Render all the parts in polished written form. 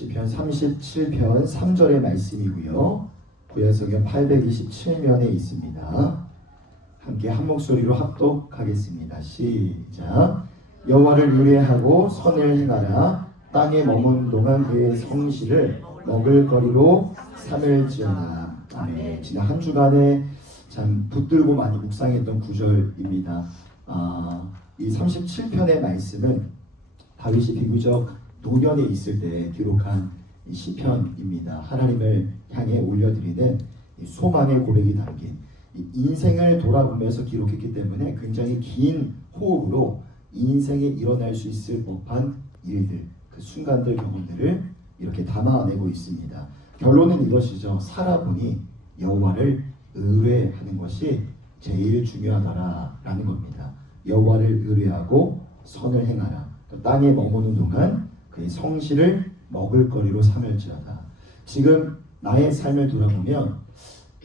시편 37편 3절의 말씀이고요. 구약성경 827면에 있습니다. 함께 한 목소리로 합독하겠습니다. 시작. 여호와를 의뢰하고 선을 행하라. 땅에 머문 동안 그의 성실을 먹을 거리로 삼을지어다. 아멘. 지난 한 주간에 참 붙들고 많이 묵상했던 구절입니다. 이 37편의 말씀은 다윗이 비교적 노년에 있을 때 기록한 시편입니다. 하나님을 향해 올려드리는 소망의 고백이 담긴 인생을 돌아보면서 기록했기 때문에 굉장히 긴 호흡으로 인생에 일어날 수 있을 법한 일들, 그 순간들, 경험들을 이렇게 담아내고 있습니다. 결론은 이것이죠. 살아보니 여호와를 의뢰하는 것이 제일 중요하다라는 겁니다. 여호와를 의뢰하고 선을 행하라. 또 땅에 머무는 동안 그의 성실을 먹을 거리로 삼을지어다. 지금 나의 삶을 돌아보면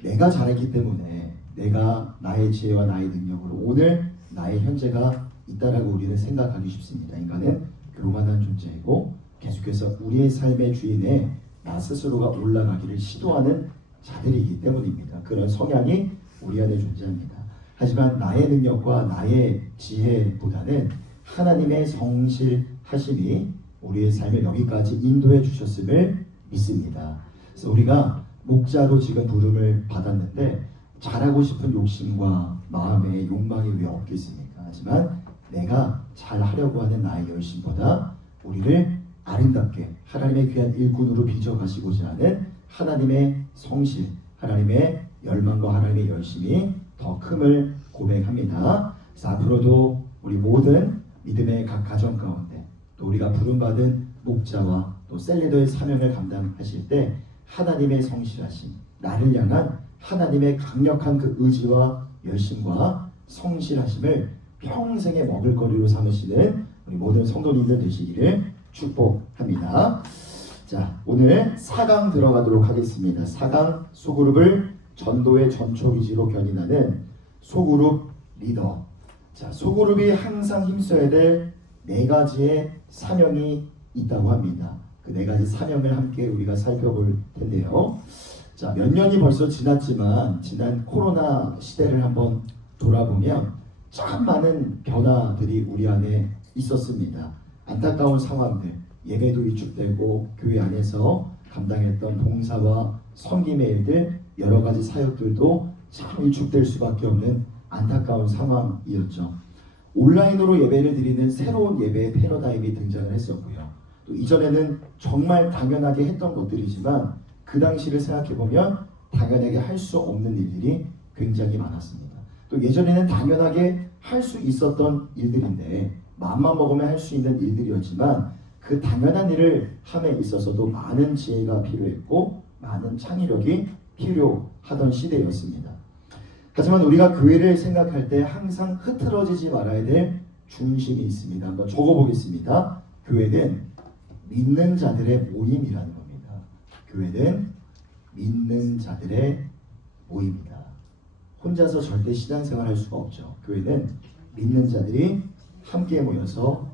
내가 잘했기 때문에 내가 나의 지혜와 나의 능력으로 오늘 나의 현재가 있다라고 우리는 생각하기 쉽습니다. 인간은 교만한 존재이고 계속해서 우리의 삶의 주인에 나 스스로가 올라가기를 시도하는 자들이기 때문입니다. 그런 성향이 우리 안에 존재합니다. 하지만 나의 능력과 나의 지혜보다는 하나님의 성실하심이 우리의 삶을 여기까지 인도해 주셨음을 믿습니다. 그래서 우리가 목자로 지금 부름을 받았는데 잘하고 싶은 욕심과 마음의 욕망이 왜 없겠습니까? 하지만 내가 잘하려고 하는 나의 열심보다 우리를 아름답게 하나님의 귀한 일꾼으로 빚어가시고자 하는 하나님의 성실, 하나님의 열망과 하나님의 열심이 더 큼을 고백합니다. 그래서 앞으로도 우리 모든 믿음의 각 가정 가운데 또 우리가 부름받은 목자와 또 셀리더의 사명을 감당하실 때 하나님의 성실하심, 나를 향한 하나님의 강력한 그 의지와 열심과 성실하심을 평생에 먹을 거리로 삼으시는 우리 모든 성도님들 되시기를 축복합니다. 자, 오늘 4강 들어가도록 하겠습니다. 4강 소그룹을 전도의 전초기지로 견인하는 소그룹 리더. 자, 소그룹이 항상 힘써야 될 4가지의 사명이 있다고 합니다. 그 4가지 사명을 함께 우리가 살펴볼 텐데요. 자, 몇 년이 벌써 지났지만 지난 코로나 시대를 한번 돌아보면 참 많은 변화들이 우리 안에 있었습니다. 안타까운 상황들, 예배도 위축되고 교회 안에서 감당했던 봉사와 섬김의 일들, 여러 가지 사역들도 참 위축될 수밖에 없는 안타까운 상황이었죠. 온라인으로 예배를 드리는 새로운 예배의 패러다임이 등장을 했었고요. 또 이전에는 정말 당연하게 했던 것들이지만 그 당시를 생각해보면 당연하게 할 수 없는 일들이 굉장히 많았습니다. 또 예전에는 당연하게 할 수 있었던 일들인데 마음만 먹으면 할 수 있는 일들이었지만 그 당연한 일을 함에 있어서도 많은 지혜가 필요했고 많은 창의력이 필요하던 시대였습니다. 하지만 우리가 교회를 생각할 때 항상 흐트러지지 말아야 될 중심이 있습니다. 한번 적어보겠습니다. 교회는 믿는 자들의 모임이라는 겁니다. 교회는 믿는 자들의 모임이다. 혼자서 절대 신앙생활 할 수가 없죠. 교회는 믿는 자들이 함께 모여서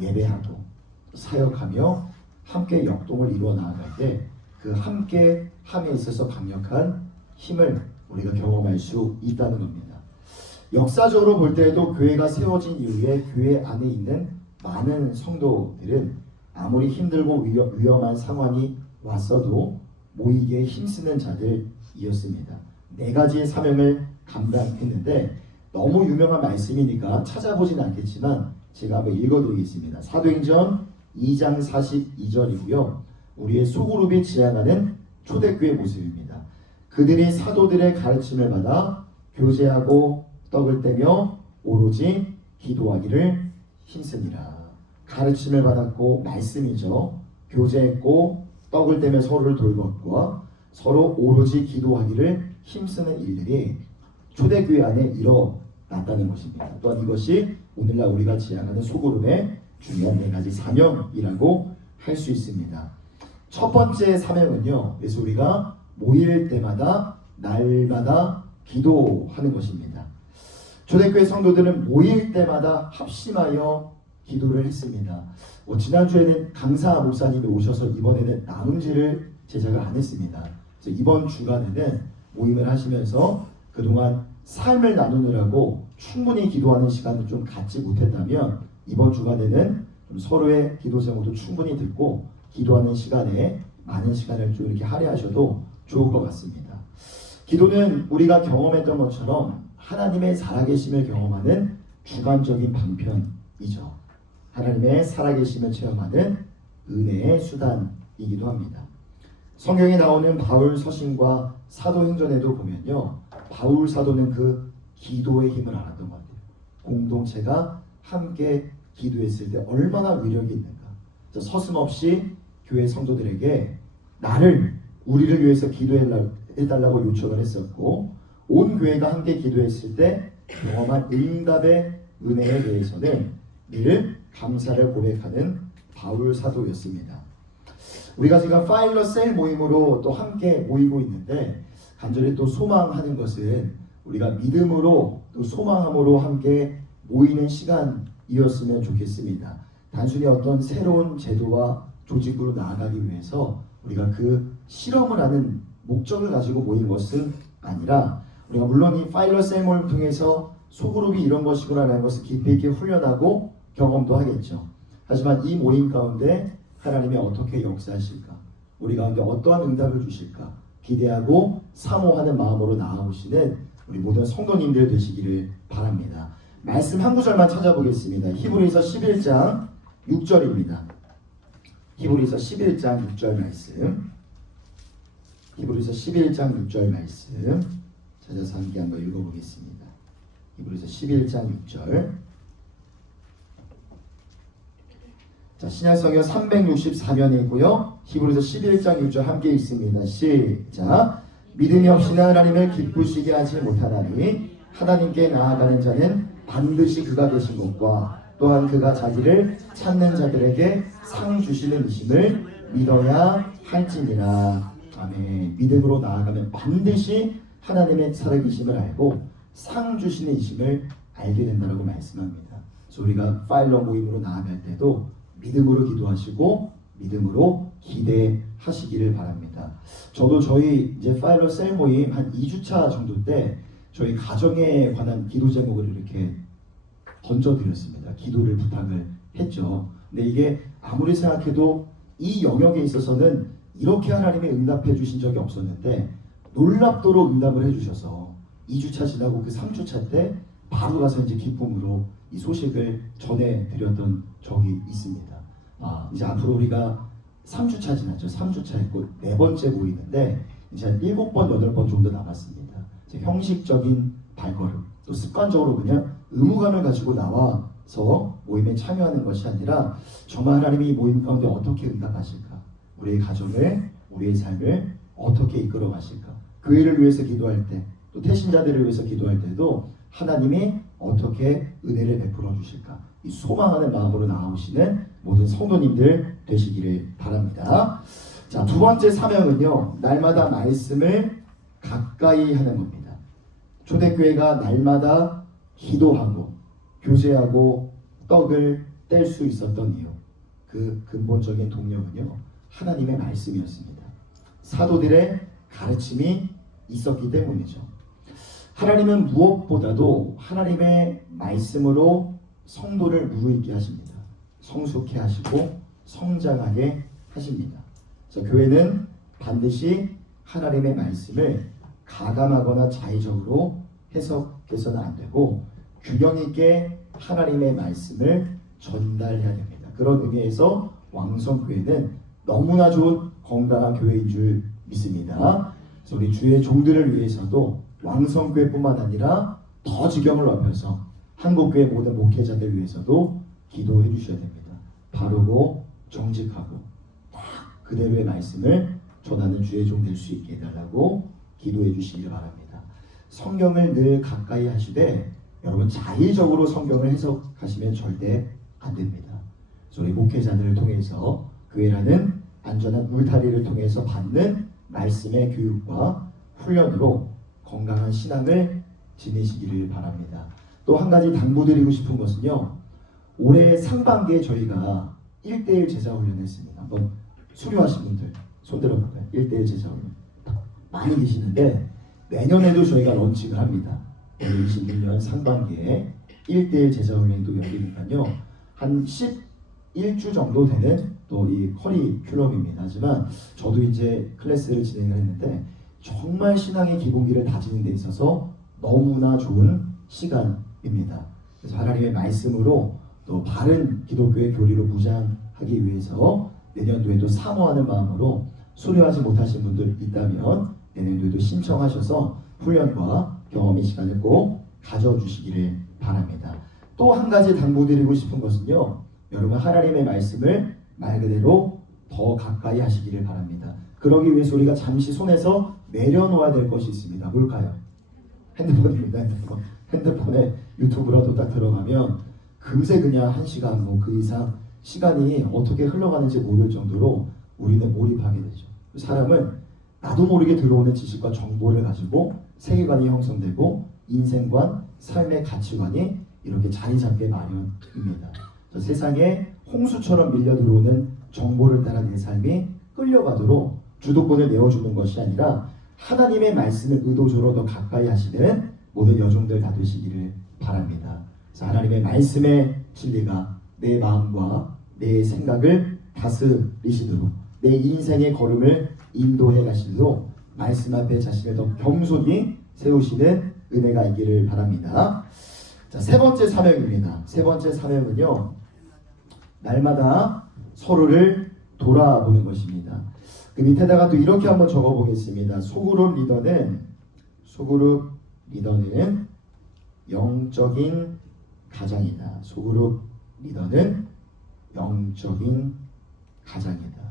예배하고 사역하며 함께 역동을 이루어 나아갈 때 그 함께 함에 있어서 강력한 힘을 우리가 경험할 수 있다는 겁니다. 역사적으로 볼 때에도 교회가 세워진 이후에 교회 안에 있는 많은 성도들은 아무리 힘들고 위험한 상황이 왔어도 모이기에 힘쓰는 자들이었습니다. 4가지의 사명을 감당했는데 너무 유명한 말씀이니까 찾아보진 않겠지만 제가 한번 읽어드리겠습니다. 사도행전 2장 42절이고요. 우리의 소그룹이 지향하는 초대교회 모습입니다. 그들이 사도들의 가르침을 받아 교제하고 떡을 떼며 오로지 기도하기를 힘쓰니라. 가르침을 받았고 말씀이죠. 교제했고 떡을 떼며 서로를 돌봤고 서로 오로지 기도하기를 힘쓰는 일들이 초대교회 안에 일어났다는 것입니다. 또한 이것이 오늘날 우리가 지향하는 소그룹의 중요한 4가지 사명이라고 할 수 있습니다. 첫 번째 사명은요. 그래서 우리가 모일 때마다 날마다 기도하는 것입니다. 초대교회 성도들은 모일 때마다 합심하여 기도를 했습니다. 지난주에는 강사 목사님이 오셔서 이번에는 나눔지를 제작을 안 했습니다. 그래서 이번 주간에는 모임을 하시면서 그동안 삶을 나누느라고 충분히 기도하는 시간을 좀 갖지 못했다면 이번 주간에는 좀 서로의 기도 제목도 충분히 듣고 기도하는 시간에 많은 시간을 좀 이렇게 할애하셔도 좋을 것 같습니다. 기도는 우리가 경험했던 것처럼 하나님의 살아계심을 경험하는 주관적인 방편이죠. 하나님의 살아계심을 체험하는 은혜의 수단이기도 합니다. 성경에 나오는 바울 서신과 사도행전에도 보면요, 바울 사도는 그 기도의 힘을 알았던 것 같아요. 공동체가 함께 기도했을 때 얼마나 위력이 있는가. 서슴없이 교회 성도들에게 우리를 위해서 기도해달라고 요청을 했었고, 온 교회가 함께 기도했을 때 경험한 응답의 은혜에 대해서는 늘 감사를 고백하는 바울 사도였습니다. 우리가 지금 파일럿셀 모임으로 또 함께 모이고 있는데, 간절히 또 소망하는 것은 우리가 믿음으로 또 소망함으로 함께 모이는 시간이었으면 좋겠습니다. 단순히 어떤 새로운 제도와 조직으로 나아가기 위해서 우리가 그 실험을 하는 목적을 가지고 모인 것은 아니라, 우리가 물론 이 파일럿셀 모임을 통해서 소그룹이 이런 것이구나라는 것을 깊이 있게 훈련하고 경험도 하겠죠. 하지만 이 모임 가운데 하나님이 어떻게 역사하실까, 우리 가운데 어떠한 응답을 주실까 기대하고 사모하는 마음으로 나아오시는 우리 모든 성도님들 되시기를 바랍니다. 말씀 한 구절만 찾아보겠습니다. 히브리서 11장 6절입니다. 히브리서 11장 6절 말씀. 히브리서 11장 6절 말씀 찾아서 함께 한번 읽어보겠습니다. 히브리서 11장 6절. 자, 신약성경 364면이고요. 히브리서 11장 6절 함께 읽습니다. 시작. 믿음이 없이는 하나님을 기쁘시게 하지 못하나니 하나님께 나아가는 자는 반드시 그가 계신 것과 또한 그가 자기를 찾는 자들에게 상 주시는 이심을 믿어야 할지니라. 아멘. 믿음으로 나아가면 반드시 하나님의 살아계심을 알고 상 주시는 이심을 알게 된다고 말씀합니다. 그래서 우리가 파일럿 모임으로 나아갈 때도 믿음으로 기도하시고 믿음으로 기대하시기를 바랍니다. 저도 저희 이제 파일럿 셀 모임 한 2주차 정도 때 저희 가정에 관한 기도 제목을 이렇게 던져드렸습니다. 기도를 부탁을 했죠. 근데 이게 아무리 생각해도 이 영역에 있어서는 이렇게 하나님이 응답해 주신 적이 없었는데 놀랍도록 응답을 해주셔서 2주차 지나고 그 3주차 때 바로 가서 이제 기쁨으로 이 소식을 전해드렸던 적이 있습니다. 이제 앞으로 우리가 3주차 지났죠. 3주차 했고 4번째 모이는데 이제 한 7번, 8번 정도 남았습니다. 형식적인 발걸음, 또 습관적으로 그냥 의무감을 가지고 나와서 모임에 참여하는 것이 아니라 정말 하나님이 이 모임 가운데 어떻게 응답하실까, 우리의 가정을, 우리의 삶을 어떻게 이끌어 가실까, 교회를 위해서 기도할 때, 또 태신자들을 위해서 기도할 때도 하나님이 어떻게 은혜를 베풀어 주실까, 이 소망하는 마음으로 나오시는 모든 성도님들 되시기를 바랍니다. 자, 두 번째 사명은요, 날마다 말씀을 가까이 하는 겁니다. 초대교회가 날마다 기도하고 교제하고 떡을 뗄 수 있었던 이유, 그 근본적인 동력은요, 하나님의 말씀이었습니다. 사도들의 가르침이 있었기 때문이죠. 하나님은 무엇보다도 하나님의 말씀으로 성도를 무르익게 하십니다. 성숙해 하시고 성장하게 하십니다. 그래서 교회는 반드시 하나님의 말씀을 가감하거나 자의적으로 해석해서는 안 되고 균형 있게 하나님의 말씀을 전달해야 됩니다. 그런 의미에서 왕성교회는 너무나 좋은 건강한 교회인 줄 믿습니다. 그래서 우리 주의 종들을 위해서도 왕성교회뿐만 아니라 더 지경을 넓혀서 한국교회 모든 목회자들 위해서도 기도해 주셔야 됩니다. 바르고 정직하고 딱 그대로의 말씀을 전하는 주의 종 될 수 있게 해달라고 기도해 주시길 바랍니다. 성경을 늘 가까이 하시되 여러분 자의적으로 성경을 해석하시면 절대 안 됩니다. 그래서 우리 목회자들을 통해서 교회라는 안전한 울타리를 통해서 받는 말씀의 교육과 훈련으로 건강한 신앙을 지내시기를 바랍니다. 또 한 가지 당부드리고 싶은 것은요, 올해 상반기에 저희가 1대1 제자 훈련을 했습니다. 한번 수료하신 분들 손 들어볼까요? 1대1 제자 훈련 많이 계시는데 내년에도 저희가 런칭을 합니다. 2026년 상반기에 1대1 제자 훈련도 열리니까요. 한 11주 정도 되는 또 이 커리큘럼입니다. 하지만 저도 이제 클래스를 진행을 했는데 정말 신앙의 기본기를 다지는 데 있어서 너무나 좋은 시간입니다. 그래서 하나님의 말씀으로 또 바른 기독교의 교리로 무장하기 위해서 내년도에도 사모하는 마음으로 수료하지 못하신 분들 있다면 내년도에도 신청하셔서 훈련과 경험의 시간을 꼭 가져주시기를 바랍니다. 또 한 가지 당부드리고 싶은 것은요, 여러분 하나님의 말씀을 말 그대로 더 가까이 하시기를 바랍니다. 그러기 위해서 우리가 잠시 손에서 내려놓아야 될 것이 있습니다. 뭘까요? 핸드폰입니다. 핸드폰에 유튜브라도 딱 들어가면 금세 그냥 1시간 뭐 그 이상 시간이 어떻게 흘러가는지 모를 정도로 우리는 몰입하게 되죠. 사람은 나도 모르게 들어오는 지식과 정보를 가지고 세계관이 형성되고 인생관, 삶의 가치관이 이렇게 자리 잡게 마련입니다. 세상에 홍수처럼 밀려 들어오는 정보를 따라 내 삶이 끌려가도록 주도권을 내어주는 것이 아니라 하나님의 말씀을 의도적으로 더 가까이 하시는 모든 여종들 다 되시기를 바랍니다. 그래서 하나님의 말씀의 진리가 내 마음과 내 생각을 다스리시도록 내 인생의 걸음을 인도해 가시도록 말씀 앞에 자신을 더 겸손히 세우시는 은혜가 있기를 바랍니다. 자, 세 번째 사명입니다. 세 번째 사명은요, 날마다 서로를 돌아보는 것입니다. 그 밑에다가 또 이렇게 한번 적어보겠습니다. 소그룹 리더는 영적인 가장이다. 소그룹 리더는 영적인 가장이다.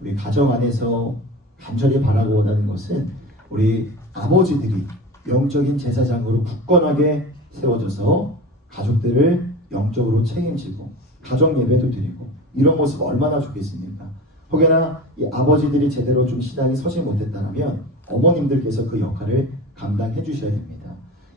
우리 가정 안에서 간절히 바라고 원하는 것은 우리 아버지들이 영적인 제사장으로 굳건하게 세워져서 가족들을 영적으로 책임지고 가정 예배도 드리고 이런 모습 얼마나 좋겠습니까? 혹여나 이 아버지들이 제대로 좀 신앙이 서지 못했다면 어머님들께서 그 역할을 감당해 주셔야 됩니다.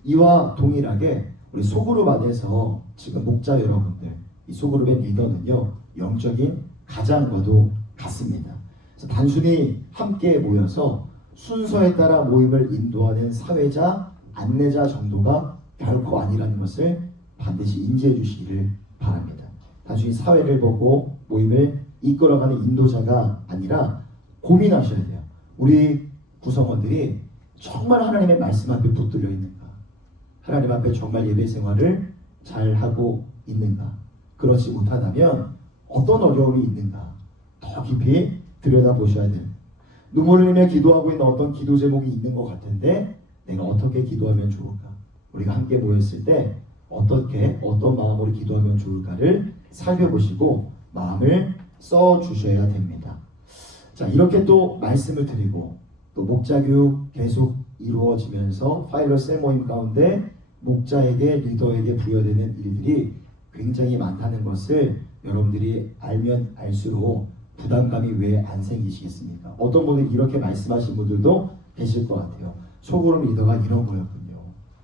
이와 동일하게 우리 소그룹 안에서 지금 목자 여러분들, 이 소그룹의 리더는요, 영적인 가장과도 같습니다. 그래서 단순히 함께 모여서 순서에 따라 모임을 인도하는 사회자, 안내자 정도가 결코 아니라는 것을 반드시 인지해 주시기를 바랍니다. 단순히 사회를 보고 모임을 이끌어가는 인도자가 아니라 고민하셔야 돼요. 우리 구성원들이 정말 하나님의 말씀 앞에 붙들려 있는가? 하나님 앞에 정말 예배 생활을 잘 하고 있는가? 그렇지 못하다면 어떤 어려움이 있는가? 더 깊이 들여다보셔야 돼요. 눈물을 흘리며 기도하고 있는 어떤 기도 제목이 있는 것 같은데 내가 어떻게 기도하면 좋을까? 우리가 함께 모였을 때 어떤 마음으로 기도하면 좋을까를 살펴보시고 마음을 써주셔야 됩니다. 자, 이렇게 또 말씀을 드리고 또 목자교육 계속 이루어지면서 파일럿 셀 모임 가운데 목자에게 리더에게 부여되는 일들이 굉장히 많다는 것을 여러분들이 알면 알수록 부담감이 왜 안 생기시겠습니까? 어떤 분은 이렇게 말씀하신 분들도 계실 것 같아요. 소그룹 리더가 이런 거였군요.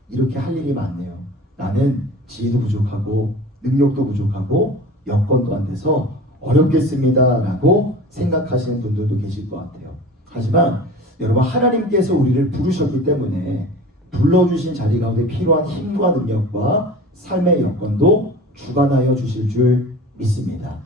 이렇게 할 일이 많네요. 나는 지혜도 부족하고 능력도 부족하고 여건도 안 돼서 어렵겠습니다 라고 생각하시는 분들도 계실 것 같아요. 하지만 여러분, 하나님께서 우리를 부르셨기 때문에 불러주신 자리 가운데 필요한 힘과 능력과 삶의 여건도 주관하여 주실 줄 믿습니다.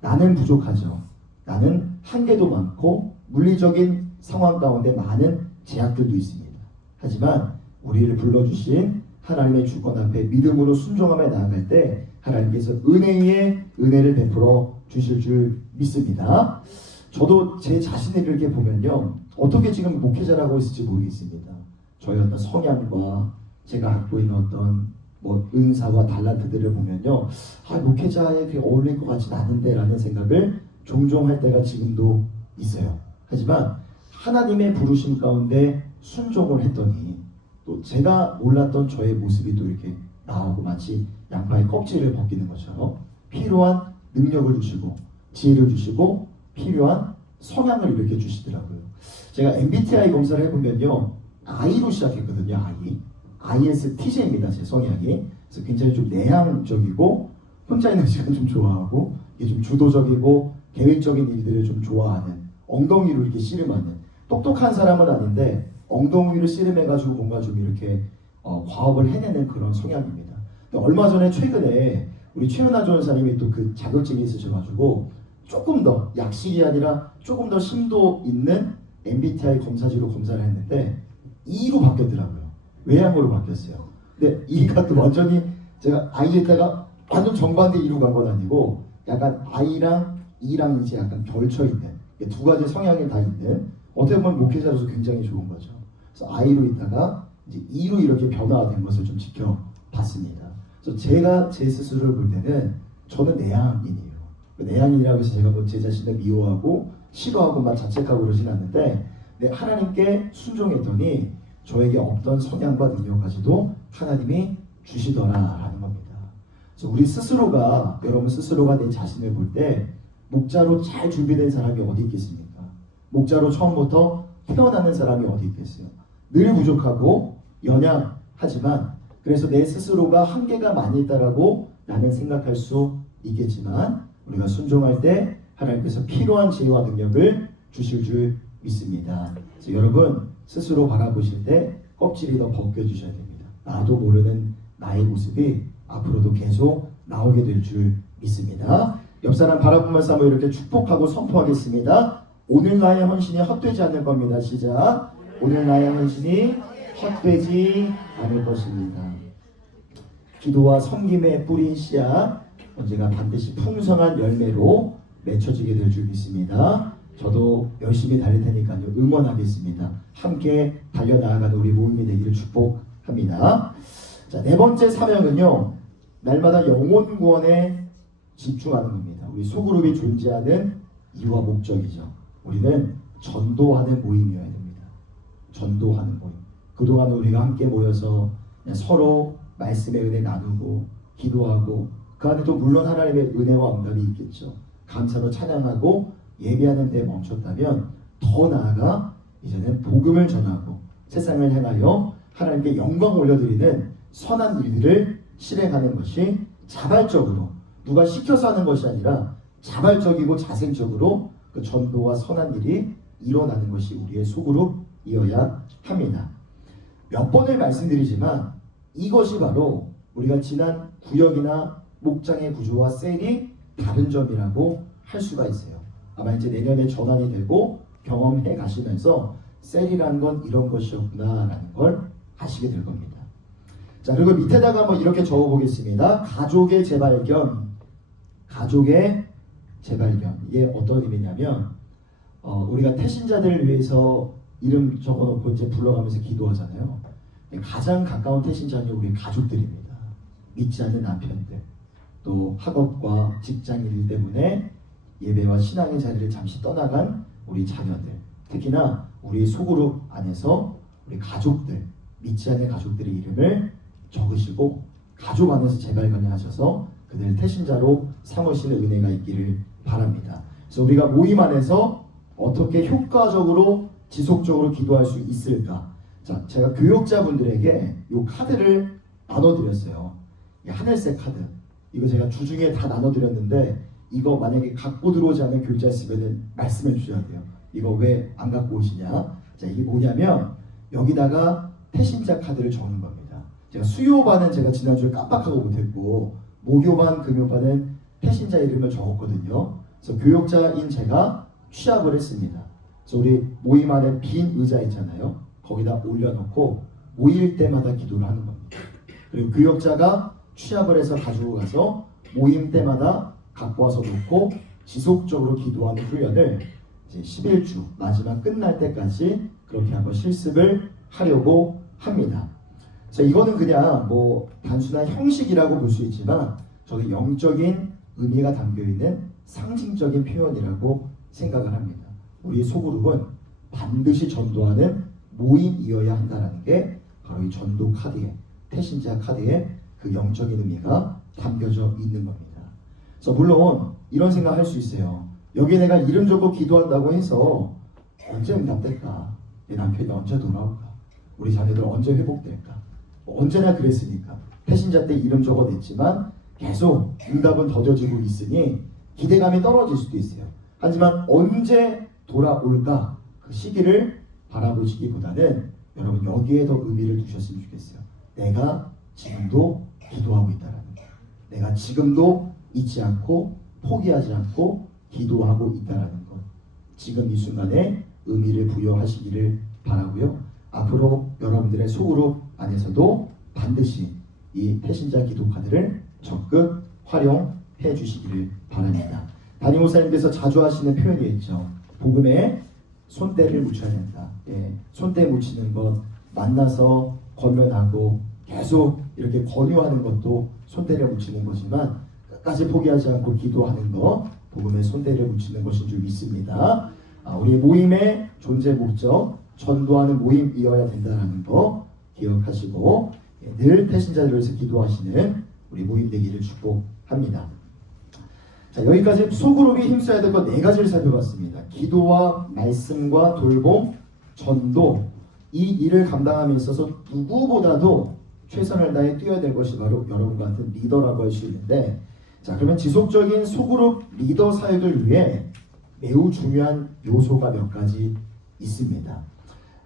나는 부족하죠. 나는 한계도 많고 물리적인 상황 가운데 많은 제약들도 있습니다. 하지만 우리를 불러주신 하나님의 주권 앞에 믿음으로 순종하며 나아갈 때 하나님께서 은혜에 은혜를 베풀어 주실 줄 믿습니다. 저도 제 자신을 이렇게 보면요, 어떻게 지금 목회자라고 있을지 모르겠습니다. 저의 어떤 성향과 제가 갖고 있는 어떤 은사와 달란트들을 보면요, 목회자에 어울릴 것 같진 않은데 라는 생각을 종종 할 때가 지금도 있어요. 하지만 하나님의 부르심 가운데 순종을 했더니 또 제가 몰랐던 저의 모습이 또 이렇게 나오고 마치 양파의 껍질을 벗기는 것처럼 필요한 능력을 주시고 지혜를 주시고 필요한 성향을 이렇게 주시더라고요. 제가 MBTI 검사를 해보면요, I로 시작했거든요. ISTJ입니다. 제 성향이. 그래서 굉장히 좀 내향적이고 혼자 있는 시간 좀 좋아하고 이게 좀 주도적이고 계획적인 일들을 좀 좋아하는 엉덩이로 이렇게 씨름하는 똑똑한 사람은 아닌데 엉덩이를 씨름해가지고 뭔가 좀 이렇게 과업을 해내는 그런 성향입니다. 얼마 전에 최근에 우리 최은하 전사님이 또 그 자격증이 있으셔가지고 조금 더 약식이 아니라 조금 더 심도 있는 MBTI 검사지로 검사를 했는데 E로 바뀌었더라고요. 외향으로 바뀌었어요. 근데 E가 또 완전히 제가 I에다가 완전 정반대 E로 간 건 아니고 약간 I랑 E랑 이제 약간 결쳐 있는 두 가지 성향이 다 있는 어떻게 보면 목회자로서 굉장히 좋은 거죠. 그래서 I로 있다가 이제 E로 이렇게 변화된 것을 좀 지켜봤습니다. 그래서 제가 제 스스로를 볼 때는 저는 내향인이에요. 내향인이라고 해서 제가 뭐 제 자신을 미워하고 싫어하고 막 자책하고 그러진 않는데 하나님께 순종했더니 저에게 없던 성향과 능력까지도 하나님이 주시더라라는 겁니다. 그래서 우리 스스로가 여러분 스스로가 내 자신을 볼 때 목자로 잘 준비된 사람이 어디 있겠습니까? 목자로 처음부터 태어나는 사람이 어디 있겠어요? 늘 부족하고 연약하지만 그래서 내 스스로가 한계가 많이 있다라고 나는 생각할 수 있겠지만 우리가 순종할 때 하나님께서 필요한 지혜와 능력을 주실 줄 믿습니다. 그래서 여러분 스스로 바라보실 때 껍질이 더 벗겨주셔야 됩니다. 나도 모르는 나의 모습이 앞으로도 계속 나오게 될 줄 믿습니다. 옆 사람 바라보면서 한번 이렇게 축복하고 선포하겠습니다. 오늘 나의 헌신이 헛되지 않을 겁니다. 시작. 오늘 나의 헌신이 헛되지 않을 것입니다. 기도와 섬김에 뿌린 씨앗 언제가 반드시 풍성한 열매로 맺혀지게 될 줄 믿습니다. 저도 열심히 달릴 테니까요. 응원하겠습니다. 함께 달려나아가는 우리 모임이 되기를 축복합니다. 자, 네 번째 사명은요. 날마다 영혼 구원에 집중하는 겁니다. 우리 소그룹이 존재하는 이유와 목적이죠. 우리는 전도하는 모임이어야 됩니다. 전도하는 모임. 그동안 우리가 함께 모여서 서로 말씀의 은혜 나누고 기도하고 그 안에도 물론 하나님의 은혜와 응답이 있겠죠. 감사로 찬양하고 예배하는 데 멈췄다면 더 나아가 이제는 복음을 전하고 세상을 향하여 하나님께 영광 올려드리는 선한 일들을 실행하는 것이 자발적으로 누가 시켜서 하는 것이 아니라 자발적이고 자생적으로 그 전도와 선한 일이 일어나는 것이 우리의 소그룹이어야 합니다. 몇 번을 말씀드리지만 이것이 바로 우리가 지난 구역이나 목장의 구조와 셀이 다른 점이라고 할 수가 있어요. 아마 이제 내년에 전환이 되고 경험해 가시면서 셀이라는 건 이런 것이었구나라는 걸 아시게 될 겁니다. 자, 그리고 밑에다가 한번 이렇게 적어 보겠습니다. 가족의 재발견. 가족의 재발견. 이게 어떤 의미냐면 우리가 태신자들을 위해서 이름 적어놓고 이제 불러가면서 기도하잖아요. 가장 가까운 태신자는 우리 가족들입니다. 믿지 않는 남편들, 또 학업과 직장 일 때문에 예배와 신앙의 자리를 잠시 떠나간 우리 자녀들, 특히나 우리 소그룹 안에서 우리 가족들, 믿지 않는 가족들의 이름을 적으시고 가족 안에서 재발견을 하셔서 그들 태신자로 삼으시는 은혜가 있기를 바랍니다. 그래서 우리가 모임 안에서 어떻게 효과적으로 지속적으로 기도할 수 있을까? 자, 제가 교육자분들에게 이 카드를 나눠드렸어요. 하늘색 카드. 이거 제가 주중에 다 나눠드렸는데 이거 만약에 갖고 들어오지 않는 교육자 있으면 말씀해 주셔야 돼요. 이거 왜 안 갖고 오시냐? 자, 이게 뭐냐면 여기다가 태신자 카드를 적는 겁니다. 제가 수요반은 제가 지난주에 깜빡하고 못했고 목요반, 금요반은 태신자 이름을 적었거든요. 그래서 교육자인 제가 취합을 했습니다. 그래서 우리 모임 안에 빈 의자 있잖아요. 거기다 올려놓고 모일 때마다 기도를 하는 겁니다. 그리고 교육자가 취합을 해서 가지고 가서 모임 때마다 갖고 와서 놓고 지속적으로 기도하는 훈련을 이제 11주 마지막 끝날 때까지 그렇게 한번 실습을 하려고 합니다. 자, 이거는 그냥 뭐 단순한 형식이라고 볼 수 있지만 저게 영적인 의미가 담겨 있는 상징적인 표현이라고 생각을 합니다. 우리 소그룹은 반드시 전도하는 모임이어야 한다는 게 바로 이 전도 카드에, 태신자 카드에 그 영적인 의미가 담겨져 있는 겁니다. 그래서 물론 이런 생각할 수 있어요. 여기 내가 이름 적고 기도한다고 해서 언제 응답될까? 내 남편이 언제 돌아올까? 우리 자녀들 언제 회복될까? 언제나 그랬으니까 태신자 때 이름 적어냈지만 계속 응답은 더뎌지고 있으니 기대감이 떨어질 수도 있어요. 하지만 언제 돌아올까 그 시기를 바라보시기보다는 여러분 여기에 더 의미를 두셨으면 좋겠어요. 내가 지금도 기도하고 있다라는 거. 내가 지금도 잊지 않고 포기하지 않고 기도하고 있다라는 것. 지금 이 순간에 의미를 부여하시기를 바라고요. 앞으로 여러분들의 소그룹 안에서도 반드시 이 태신자 기도 카드를 적극 활용해 주시기를 바랍니다. 담임 목사님께서 자주 하시는 표현이 있죠. 복음에 손때를 묻혀야 된다. 손때 묻히는 것, 만나서 권면하고 계속 이렇게 권유하는 것도 손때를 묻히는 거지만 끝까지 포기하지 않고 기도하는 것, 복음에 손때를 묻히는 것인 줄 믿습니다. 우리 모임의 존재 목적, 전도하는 모임이어야 된다는 거 기억하시고 늘 태신자를 위해서 기도하시는 우리 모임 되기를 축복합니다. 자, 여기까지 소그룹이 힘써야 될 것 4가지를 살펴봤습니다. 기도와 말씀과 돌봄, 전도, 이 일을 감당함에 있어서 누구보다도 최선을 다해 뛰어야 될 것이 바로 여러분 같은 리더라고 할 수 있는데, 자, 그러면 지속적인 소그룹 리더 사역을 위해 매우 중요한 요소가 몇 가지 있습니다.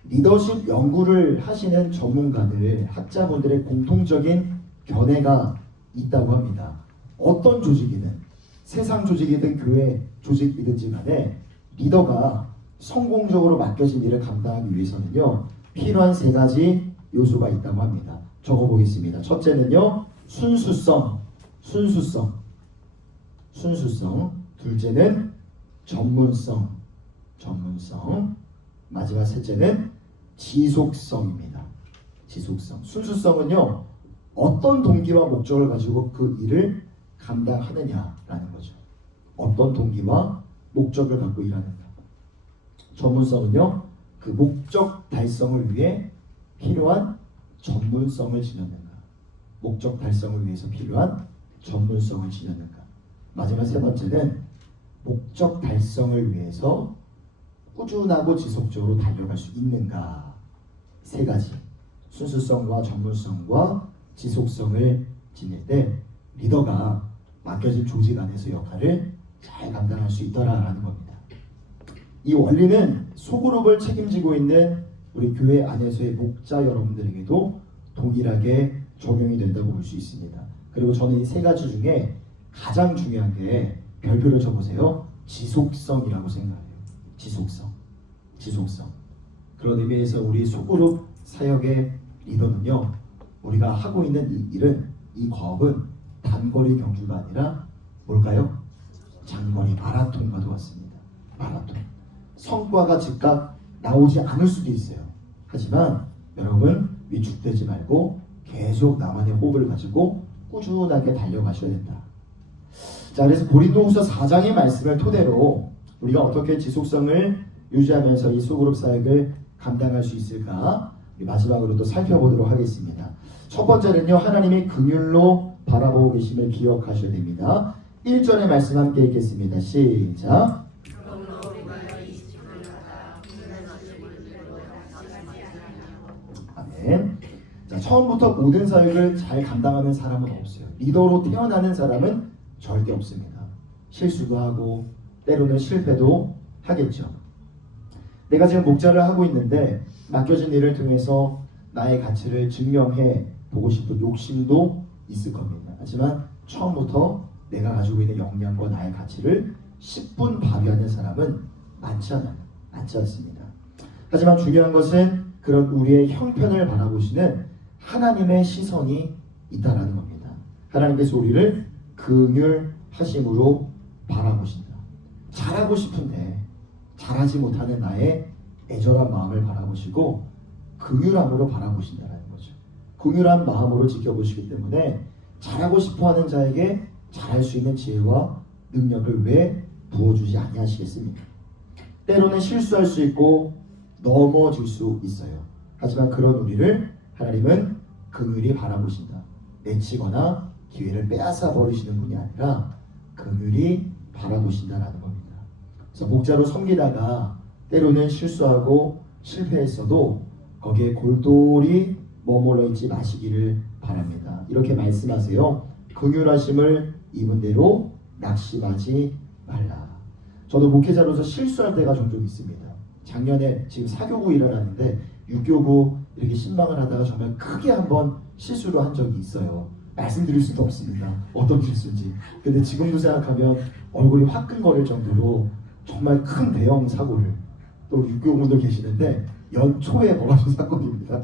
리더십 연구를 하시는 전문가들, 학자분들의 공통적인 견해가 있다고 합니다. 어떤 조직이든, 세상 조직이든 교회 조직이든지 간에 리더가 성공적으로 맡겨진 일을 감당하기 위해서는요, 필요한 3가지 요소가 있다고 합니다. 적어보겠습니다. 첫째는요, 순수성. 둘째는 전문성. 마지막 셋째는 지속성입니다. 지속성. 순수성은요, 어떤 동기와 목적을 가지고 그 일을 감당하느냐라는 거죠. 어떤 동기와 목적을 갖고 일하는가. 전문성은요, 그 목적 달성을 위해 필요한 전문성을 지녔는가. 목적 달성을 위해서 필요한 전문성을 지녔는가. 마지막 3번째는 목적 달성을 위해서 꾸준하고 지속적으로 달려갈 수 있는가. 3가지. 순수성과 전문성과 지속성을 지닐 때 리더가 맡겨진 조직 안에서 역할을 잘 감당할 수 있더라라는 겁니다. 이 원리는 소그룹을 책임지고 있는 우리 교회 안에서의 목자 여러분들에게도 동일하게 적용이 된다고 볼 수 있습니다. 그리고 저는 이 3가지 중에 가장 중요한 게 별표를 쳐보세요. 지속성이라고 생각해요. 지속성. 그런 의미에서 우리 소그룹 사역의 리더는요, 우리가 하고 있는 이 일은, 이 과업은 단거리 경주가 아니라 뭘까요? 장거리 마라톤과도 같습니다. 마라톤. 성과가 즉각 나오지 않을 수도 있어요. 하지만 여러분 위축되지 말고 계속 나만의 호흡을 가지고 꾸준하게 달려가셔야 된다. 자, 그래서 고린도후서 4장의 말씀을 토대로 우리가 어떻게 지속성을 유지하면서 이 소그룹 사역을 감당할 수 있을까? 마지막으로 또 살펴보도록 하겠습니다. 첫 번째는요, 하나님의 긍휼로 바라보고 계심을 기억하셔야 됩니다. 1절의 말씀 함께 읽겠습니다. 시작. 아멘. 자, 처음부터 모든 사역을 잘 감당하는 사람은 없어요. 리더로 태어나는 사람은 절대 없습니다. 실수도 하고 때로는 실패도 하겠죠. 내가 지금 목자를 하고 있는데 맡겨진 일을 통해서 나의 가치를 증명해 보고 싶은 욕심도 있을 겁니다. 하지만 처음부터 내가 가지고 있는 역량과 나의 가치를 10분 발휘하는 사람은 많지 않습니다. 하지만 중요한 것은 그런 우리의 형편을 바라보시는 하나님의 시선이 있다라는 겁니다. 하나님께서 우리를 긍휼하심으로 바라보신다. 잘하고 싶은데 잘하지 못하는 나의 애절한 마음을 바라보시고 긍휼함으로 바라보신다는 거죠. 긍휼한 마음으로 지켜보시기 때문에 잘하고 싶어하는 자에게 잘할 수 있는 지혜와 능력을 왜 부어주지 아니하시겠습니까? 때로는 실수할 수 있고 넘어질 수 있어요. 하지만 그런 우리를 하나님은 긍휼히 바라보신다. 내치거나 기회를 빼앗아 버리시는 분이 아니라 긍휼히 바라보신다라는 겁니다. 그래서 목자로 섬기다가 때로는 실수하고 실패했어도 거기에 골똘히 머물러 있지 마시기를 바랍니다. 이렇게 말씀하세요. 긍휼하심을 입은 대로 낙심하지 말라. 저도 목회자로서 실수할 때가 종종 있습니다. 작년에 지금 4교구 일어났는데 6교구 이렇게 신방을 하다가 정말 크게 한번 실수를 한 적이 있어요. 말씀드릴 수도 없습니다. 어떤 실수인지. 근데 지금도 생각하면 얼굴이 화끈거릴 정도로 정말 큰 대형 사고를, 또 6교구분들 계시는데 연초에 벌어진 사건입니다.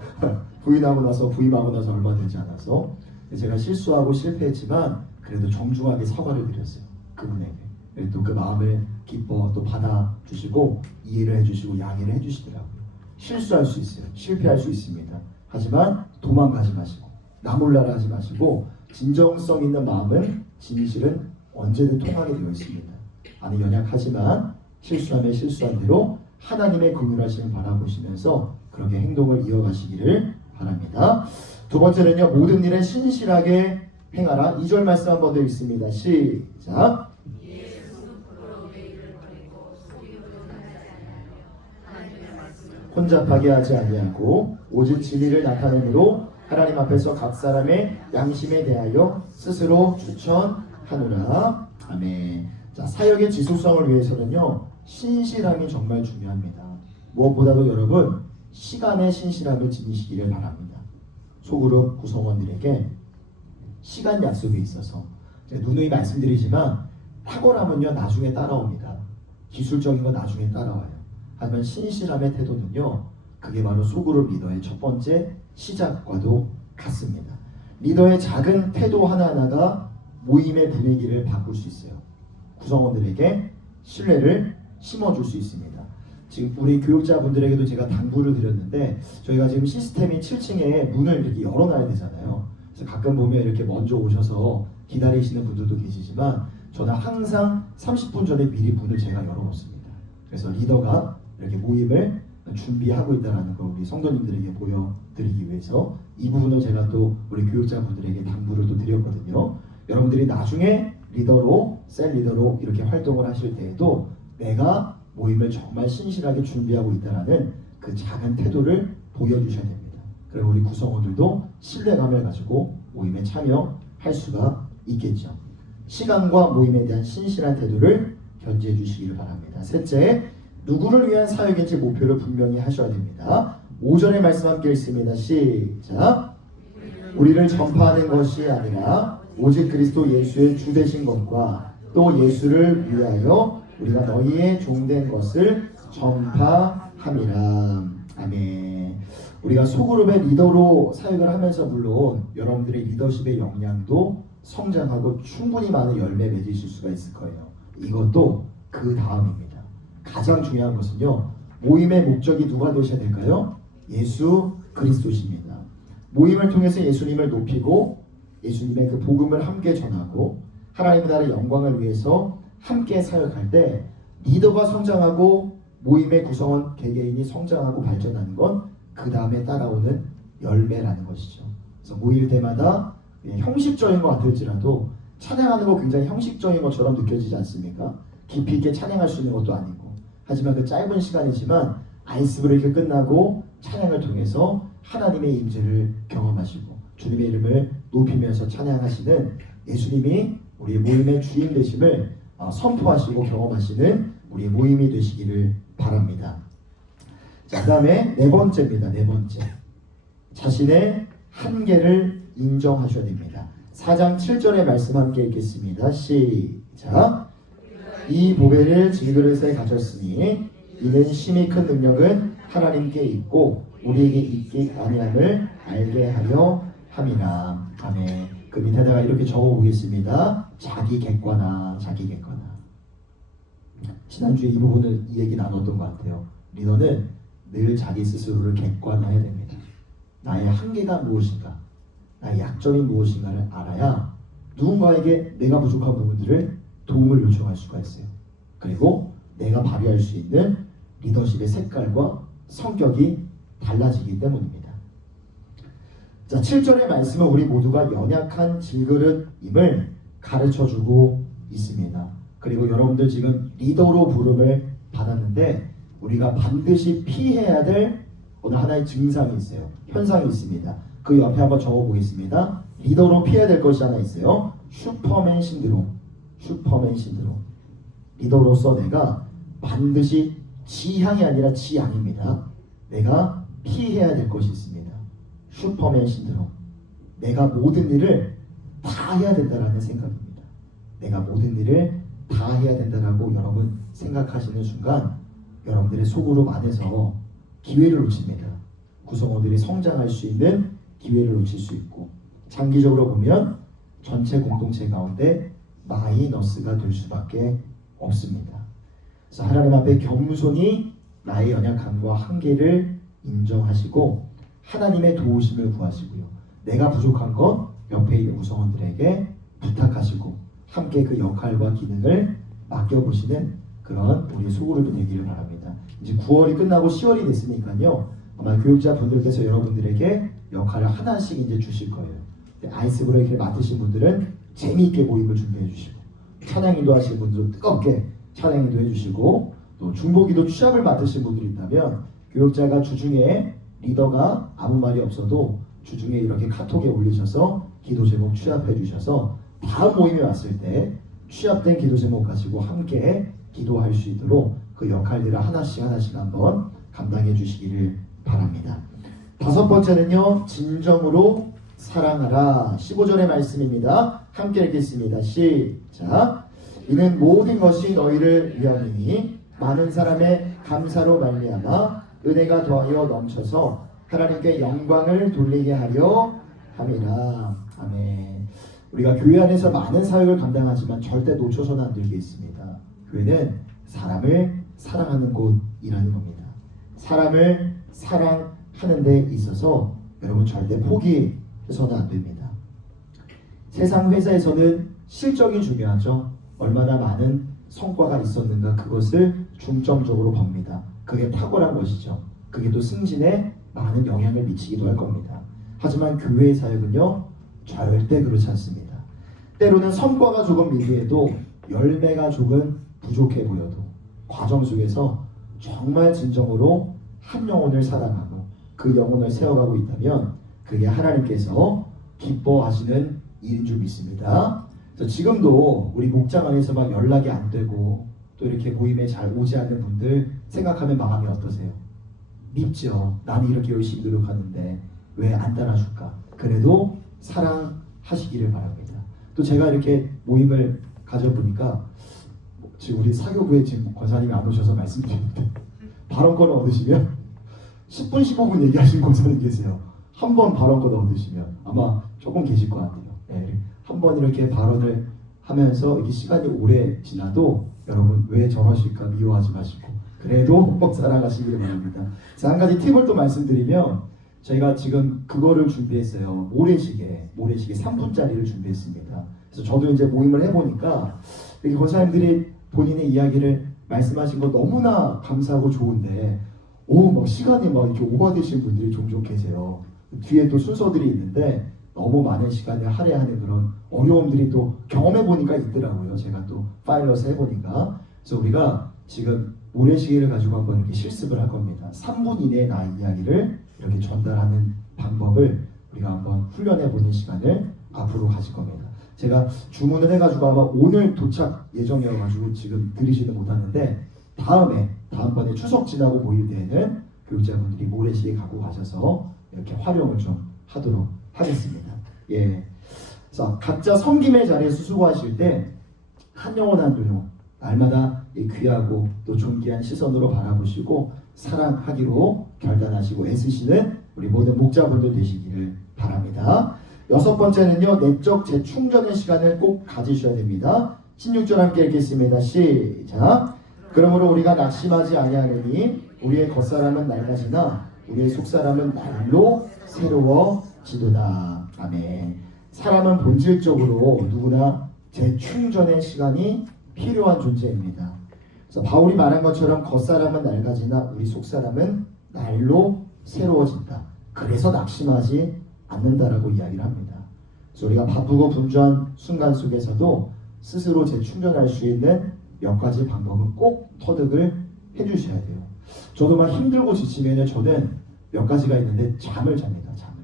부임하고 나서 얼마 되지 않아서 제가 실수하고 실패했지만 그래도 정중하게 사과를 드렸어요. 그분에게. 또 그 마음을 기뻐 또 받아주시고 이해를 해주시고 양해를 해주시더라고요. 실수할 수 있어요. 실패할 수 있습니다. 하지만 도망가지 마시고 나몰라라 하지 마시고 진정성 있는 마음은 진실은 언제든 통하게 되어 있습니다. 아니 연약하지만 실수하면 실수한 대로 하나님의 긍휼하심을 바라보시면서 그렇게 행동을 이어가시기를 바랍니다. 두 번째는요, 모든 일에 신실하게 행하라. 2절 말씀 한번 더 읽습니다. 시작. 혼잡하게 하지 아니하고 오직 진리를 나타내므로 하나님 앞에서 각 사람의 양심에 대하여 스스로 추천하노라. 아멘. 자, 사역의 지속성을 위해서는요, 신실함이 정말 중요합니다. 무엇보다도 여러분, 시간의 신실함을 지니시기를 바랍니다. 소그룹 구성원들에게 시간 약속이 있어서 제가 누누이 말씀드리지만 탁월함은요 나중에 따라옵니다. 기술적인 건 나중에 따라와요. 하지만 신실함의 태도는요, 그게 바로 소그룹 리더의 첫 번째 시작과도 같습니다. 리더의 작은 태도 하나하나가 모임의 분위기를 바꿀 수 있어요. 구성원들에게 신뢰를 심어줄 수 있습니다. 지금 우리 교육자분들에게도 제가 당부를 드렸는데, 저희가 지금 시스템이 7층에 문을 이렇게 열어놔야 되잖아요. 그래서 가끔 보면 이렇게 먼저 오셔서 기다리시는 분들도 계시지만 저는 항상 30분 전에 미리 문을 제가 열어놓습니다. 그래서 리더가 이렇게 모임을 준비하고 있다는 거 우리 성도님들에게 보여드리기 위해서 이 부분을 제가 또 우리 교육자분들에게 당부를 또 드렸거든요. 여러분들이 나중에 리더로, 셀 리더로 이렇게 활동을 하실 때에도 내가 모임을 정말 신실하게 준비하고 있다는 그 작은 태도를 보여주셔야 됩니다. 그리고 우리 구성원들도 신뢰감을 가지고 모임에 참여할 수가 있겠죠. 시간과 모임에 대한 신실한 태도를 견지해 주시기를 바랍니다. 셋째, 누구를 위한 사역인지 목표를 분명히 하셔야 됩니다. 5절의 말씀 함께 읽습니다. 시작. 우리를 전파하는 것이 아니라 오직 그리스도 예수의 주 되신 것과 또 예수를 위하여 우리가 너희의 종된 것을 전파함이라. 아멘. 우리가 소그룹의 리더로 사역을 하면서 물론 여러분들의 리더십의 역량도 성장하고 충분히 많은 열매 맺으실 수가 있을 거예요. 이것도 그 다음입니다. 가장 중요한 것은요, 모임의 목적이 누가 되셔야 될까요? 예수 그리스도십니다. 모임을 통해서 예수님을 높이고 예수님의 그 복음을 함께 전하고 하나님 나라의 영광을 위해서 함께 사역할 때 리더가 성장하고 모임의 구성원 개개인이 성장하고 발전하는 건 그 다음에 따라오는 열매라는 것이죠. 그래서 모일 때마다 형식적인 것 같을지라도 찬양하는 거 굉장히 형식적인 것처럼 느껴지지 않습니까? 깊이 있게 찬양할 수 있는 것도 아니고, 하지만 그 짧은 시간이지만 아이스 브레이크 끝나고 찬양을 통해서 하나님의 임재를 경험하시고 주님의 이름을 높이면서 찬양하시는 예수님이 우리의 모임의 주인 되심을 선포하시고 경험하시는 우리의 모임이 되시기를 바랍니다. 자, 그 다음에 네 번째입니다. 네 번째, 자신의 한계를 인정하셔야 됩니다. 4장 7절의 말씀 함께 읽겠습니다. 시작. 이 보배를 질그릇에 가졌으니 이는 심히 큰 능력은 하나님께 있고 우리에게 있기 아니함을 알게 하려 함이라. 아멘. 그 밑에다가 이렇게 적어보겠습니다. 자기 객관화, 자기 객관화. 지난주에 이 부분을 이 얘기 나눴던 것 같아요. 리더는 늘 자기 스스로를 객관화해야 됩니다. 나의 한계가 무엇인가, 나의 약점이 무엇인가를 알아야 누군가에게 내가 부족한 부분들을 도움을 요청할 수가 있어요. 그리고 내가 발휘할 수 있는 리더십의 색깔과 성격이 달라지기 때문입니다. 자, 7절의 말씀은 우리 모두가 연약한 질그릇임을 가르쳐주고 있습니다. 그리고 여러분들 지금 리더로 부름을 받았는데 우리가 반드시 피해야 될 어느 하나의 증상이 있어요. 현상이 있습니다. 그 옆에 한번 적어보겠습니다. 리더로 피해야 될 것이 하나 있어요. 슈퍼맨 신드롬. 슈퍼맨 신드롬. 리더로서 내가 반드시 지향이 아니라 지향입니다. 내가 피해야 될 것이 있습니다. 슈퍼맨 신드롬. 내가 모든 일을 다 해야 된다라는 생각입니다. 내가 모든 일을 다 해야 된다라고 여러분 생각하시는 순간 여러분들의 속으로 안에서 기회를 놓칩니다. 구성원들이 성장할 수 있는 기회를 놓칠 수 있고 장기적으로 보면 전체 공동체 가운데 마이너스가 될 수밖에 없습니다. 그래서 하나님 앞에 겸손히 나의 연약함과 한계를 인정하시고 하나님의 도우심을 구하시고요. 내가 부족한 것 옆에 있는 구성원들에게 부탁하시고 함께 그 역할과 기능을 맡겨보시는 그런 우리 소그룹이 되기를 바랍니다. 이제 9월이 끝나고 10월이 됐으니까요. 아마 교육자분들께서 여러분들에게 역할을 하나씩 이제 주실 거예요. 아이스 브레이크를 맡으신 분들은 재미있게 모임을 준비해 주시고 찬양인도 하시는 분들은 뜨겁게 찬양인도 해주시고 또 중보기도 취합을 맡으신 분들이 있다면 교육자가 주중에 리더가 아무 말이 없어도 주중에 이렇게 카톡에 올리셔서 기도 제목 취합해 주셔서 다음 모임에 왔을 때 취합된 기도 제목 가지고 함께 기도할 수 있도록 그 역할들을 하나씩 한번 감당해 주시기를 바랍니다. 다섯 번째는요, 진정으로 사랑하라. 15절의 말씀입니다. 함께 읽겠습니다. 시작. 이는 모든 것이 너희를 위함이니 많은 사람의 감사로 말미암아 은혜가 더하여 넘쳐서 하나님께 영광을 돌리게 하려 함이라. 아멘. 우리가 교회 안에서 많은 사역을 감당하지만 절대 놓쳐서는 안 될 게 있습니다. 교회는 사람을 사랑하는 곳이라는 겁니다. 사람을 사랑하는 데 있어서 여러분 절대 포기해서는 안 됩니다. 세상 회사에서는 실적이 중요하죠. 얼마나 많은 성과가 있었는가 그것을 중점적으로 봅니다. 그게 탁월한 것이죠. 그게 또 승진에 많은 영향을 미치기도 할 겁니다. 하지만 교회의 사역은요 절대 그렇지 않습니다. 때로는 성과가 조금 미비해도 열매가 조금 부족해 보여도 과정 속에서 정말 진정으로 한 영혼을 사랑하고 그 영혼을 세워가고 있다면 그게 하나님께서 기뻐하시는 일인 줄 믿습니다. 그래서 지금도 우리 목장 안에서 막 연락이 안 되고 또 이렇게 모임에 잘 오지 않는 분들 생각하면 마음이 어떠세요? 밉죠. 나는 이렇게 열심히 노력하는데 왜 안 따라줄까? 그래도 사랑하시기를 바랍니다. 또 제가 이렇게 모임을 가져보니까 지금 우리 사교부에 지금 권사님이 안 오셔서 말씀드리는데 발언권을 얻으시면 10분 15분 얘기하신 권사님 계세요. 한 번 발언권 얻으시면 아마 조금 계실 것 같아요. 네, 한 번 이렇게 발언을 하면서 이게 시간이 오래 지나도 여러분 왜 저러실까 미워하지 마시고 그래도 꼭 사랑하시기를 바랍니다. 자, 한 가지 팁을 또 말씀드리면 저희가 지금 그거를 준비했어요. 모래시계 3분짜리를 준비했습니다. 그래서 저도 이제 모임을 해보니까 이렇게 권사님들이 본인의 이야기를 말씀하신 거 너무나 감사하고 좋은데 막 시간이 막 이렇게 오버되신 분들이 종종 계세요. 뒤에 또 순서들이 있는데 너무 많은 시간을 할애하는 그런 어려움들이 또 경험해 보니까 있더라고요. 제가 또 파일럿을 해보니까. 그래서 우리가 지금 모래시계를 가지고 한번 이렇게 실습을 할 겁니다. 3분 이내에 나의 이야기를 이렇게 전달하는 방법을 우리가 한번 훈련해 보는 시간을 앞으로 가질 겁니다. 제가 주문을 해가지고 아마 오늘 도착 예정이어가지고 지금 드리지는 못하는데 다음번에 추석 지나고 모일 때에는 교육자분들이 모래시계 갖고 가셔서 이렇게 활용을 좀 하도록 하겠습니다. 예. 자, 각자 섬김의 자리에서 수고하실 때 한 영혼 한 영혼 날마다 귀하고 또 존귀한 시선으로 바라보시고 사랑하기로 결단하시고 애쓰시는 우리 모든 목자분들 되시기를 바랍니다. 여섯 번째는요, 내적 재충전의 시간을 꼭 가지셔야 됩니다. 16절 함께 읽겠습니다. 시작. 그러므로 우리가 낙심하지 아니하느니 우리의 겉사람은 낡아지나 우리의 속사람은 날로 새로워지도다. 아멘. 사람은 본질적으로 누구나 재충전의 시간이 필요한 존재입니다. 그래서 바울이 말한 것처럼 겉사람은 낡아지나 우리 속사람은 날로 새로워진다. 그래서 낙심하지 않는다라고 이야기를 합니다. 그래서 우리가 바쁘고 분주한 순간 속에서도 스스로 재충전할 수 있는 몇 가지 방법은 꼭 터득을 해주셔야 돼요. 저도 막 힘들고 지치면 저는 몇 가지가 있는데 잠을 잡니다. 잠을.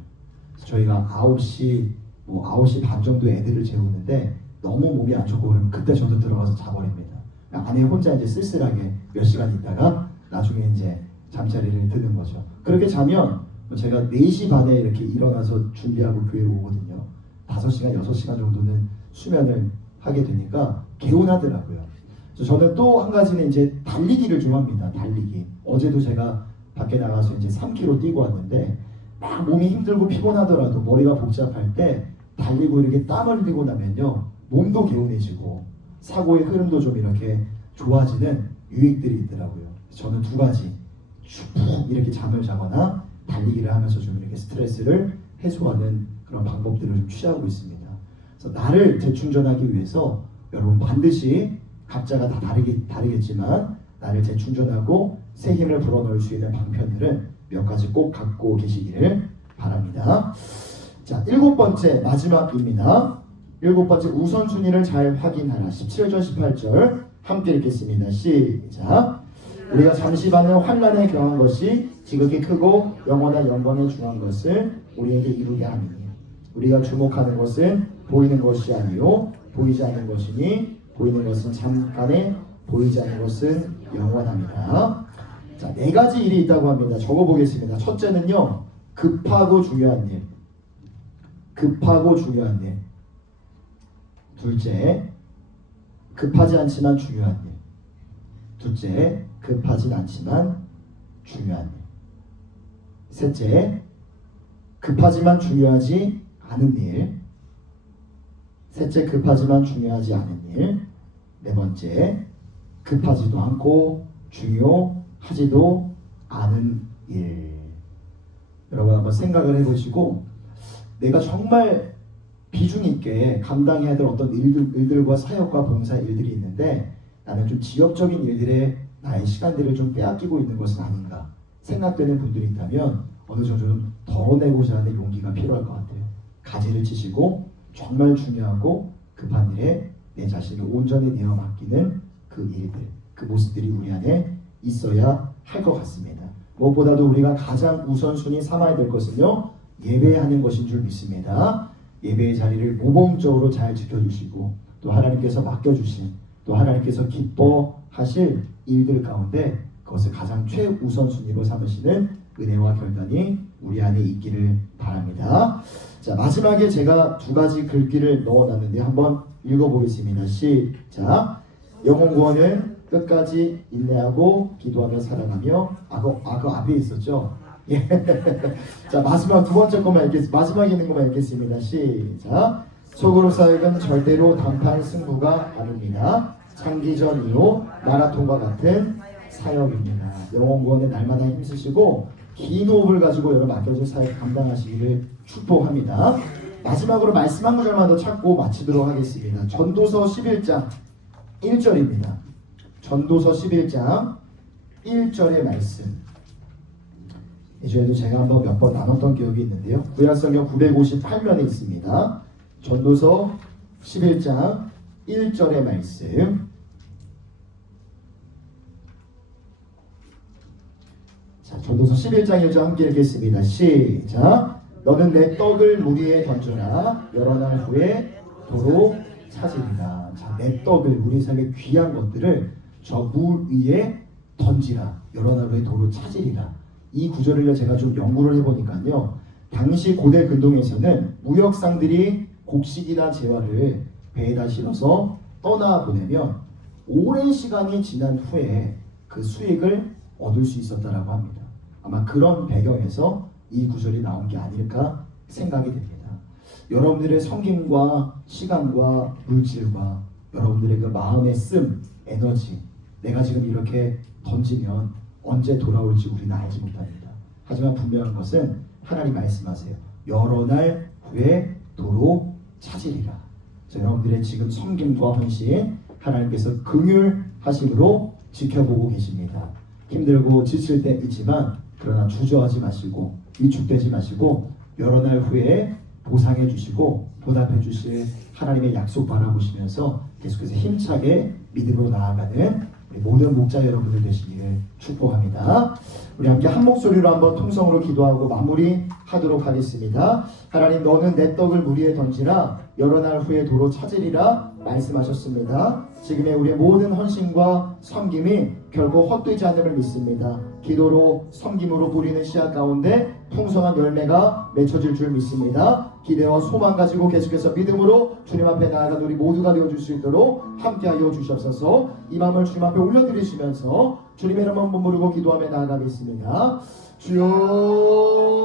저희가 9시 뭐 9시 반 정도에 애들을 재우는데 너무 몸이 안 좋고 그러면 그때 저도 들어가서 자버립니다. 아내 혼자 이제 쓸쓸하게 몇 시간 있다가 나중에 이제 잠자리를 드는 거죠. 그렇게 자면 제가 4시 반에 이렇게 일어나서 준비하고 교회에 오거든요. 5시간, 6시간 정도는 수면을 하게 되니까 개운하더라고요. 그래서 저는 또 한 가지는 이제 달리기를 좋아합니다. 달리기. 어제도 제가 밖에 나가서 이제 3km 뛰고 왔는데 막 몸이 힘들고 피곤하더라도 머리가 복잡할 때 달리고 이렇게 땀을 흘리고 나면요 몸도 개운해지고 사고의 흐름도 좀 이렇게 좋아지는 유익들이 있더라고요. 저는 2가지 푹 이렇게 잠을 자거나 달리기를 하면서 좀 이렇게 스트레스를 해소하는 그런 방법들을 좀 취하고 있습니다. 그래서 나를 재충전하기 위해서 여러분 반드시 각자가 다 다르겠지만 나를 재충전하고 새 힘을 불어넣을 수 있는 방편들은 몇 가지 꼭 갖고 계시기를 바랍니다. 자, 7번째 마지막입니다. 7번째 우선순위를 잘 확인하라. 17절 18절 함께 읽겠습니다. 시작. 우리가 잠시 받는 환난에 경한 것이 지극히 크고 영원한 영광에 중한 것을 우리에게 이루게 하느니 우리가 주목하는 것은 보이는 것이 아니요 보이지 않는 것이니 보이는 것은 잠깐에 보이지 않는 것은 영원합니다. 자, 4가지 일이 있다고 합니다. 적어보겠습니다. 첫째는요, 급하고 중요한 일. 급하고 중요한 일. 둘째, 급하지 않지만 중요한 일. 둘째, 급하진 않지만 중요한 일. 셋째, 급하지만 중요하지 않은 일. 셋째, 급하지만 중요하지 않은 일. 4번째, 급하지도 않고 중요하지도 않은 일. 여러분 한번 생각을 해보시고 내가 정말 비중 있게 감당해야 될 어떤 일들과 사역과 봉사 일들이 있는데 나는 좀 지역적인 일들에 나의 시간들을 좀 빼앗기고 있는 것은 아닌가 생각되는 분들이 있다면 어느 정도 좀 덜어내고자 하는 용기가 필요할 것 같아요. 가지를 치시고 정말 중요하고 급한 일에 내 자신을 온전히 내어 맡기는 그 일들, 그 모습들이 우리 안에 있어야 할 것 같습니다. 무엇보다도 우리가 가장 우선순위 삼아야 될 것은요, 예배하는 것인 줄 믿습니다. 예배의 자리를 모범적으로 잘 지켜주시고 또 하나님께서 맡겨주신 또 하나님께서 기뻐하실 일들 가운데 그것을 가장 최우선순위로 삼으시는 은혜와 결단이 우리 안에 있기를 바랍니다. 자, 마지막에 제가 2가지 글귀를 넣어놨는데 한번 읽어보겠습니다. 시작. 영혼 구원은 끝까지 인내하고 기도하며 살아가며 그 앞에 있었죠. 예. 자, 마지막 2번째 것만 읽겠습니다. 마지막에 있는 것만 읽겠습니다. 시작. 속으로 사역은 절대로 단판 승부가 아닙니다. 장기전이요 마라톤과 같은 사역입니다. 영혼 구원에 날마다 힘쓰시고 긴 호흡을 가지고 여러분 맡겨진 사역 감당하시기를 축복합니다. 마지막으로 말씀 한 구절만 더 찾고 마치도록 하겠습니다. 전도서 11장 1절입니다. 전도서 11장 1절의 말씀. 이전에도 제가 한번 몇 번 나눴던 기억이 있는데요. 구약성경 958면에 있습니다. 전도서 11장 1절의 말씀. 자, 전도서 11장 1절 함께 읽겠습니다. 시작. 너는 내 떡을 물 위에 던져라. 여러 날 후에 도로 찾으리라. 자, 내 떡을 우리 삶의 귀한 것들을 저 물 위에 던지라. 여러 날 후에 도로 찾으리라. 이 구절을 제가 좀 연구를 해보니까요. 당시 고대 근동에서는 무역상들이 곡식이나 재화를 배에다 실어서 떠나보내면 오랜 시간이 지난 후에 그 수익을 얻을 수 있었다라고 합니다. 아마 그런 배경에서 이 구절이 나온 게 아닐까 생각이 됩니다. 여러분들의 섬김과 시간과 물질과 여러분들의 그 마음의 씀, 에너지, 내가 지금 이렇게 던지면 언제 돌아올지 우리는 알지 못합니다. 하지만 분명한 것은 하나님 말씀하세요. 여러 날 후에 도로 찾으리라. 여러분들의 지금 섬김과 헌신 하나님께서 긍휼하심으로 지켜보고 계십니다. 힘들고 지칠 때 있지만 그러나 주저하지 마시고 위축되지 마시고 여러 날 후에 보상해 주시고 보답해 주실 하나님의 약속 바라보시면서 계속해서 힘차게 믿음으로 나아가는 우리 모든 목자 여러분들 되시기를 축복합니다. 우리 함께 한 목소리로 한번 통성으로 기도하고 마무리하도록 하겠습니다. 하나님, 너는 내 떡을 물 위에 던지라 여러 날 후에 도로 찾으리라 말씀하셨습니다. 지금의 우리의 모든 헌신과 섬김이 결코 헛되지 않음을 믿습니다. 기도로 섬김으로 뿌리는 씨앗 가운데 풍성한 열매가 맺혀질 줄 믿습니다. 기대와 소망 가지고 계속해서 믿음으로 주님 앞에 나아간 우리 모두가 되어줄 수 있도록 함께하여 주시옵소서. 이 마음을 주님 앞에 올려드리시면서 주님의 이름 한번 부르고 기도하며 나아가겠습니다. 주여.